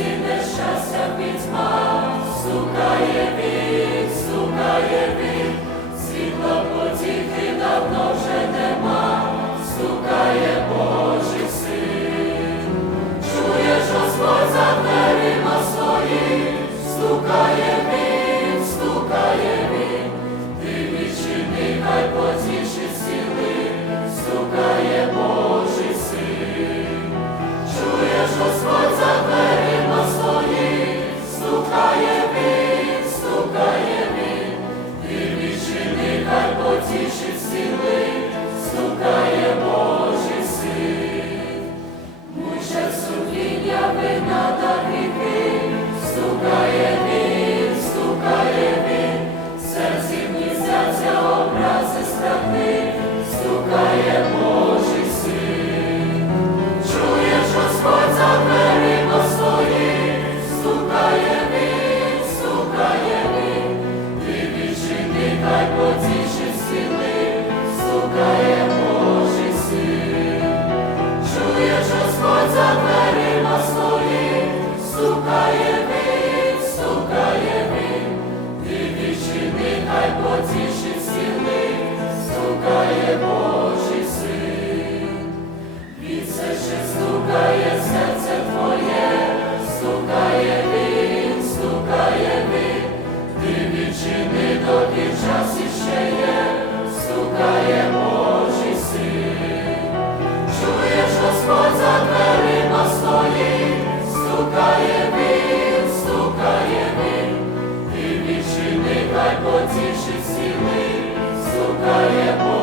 Сінешася пітьма, сукає віра. Сукає Бог. Сіші всі ми, сукає Бог.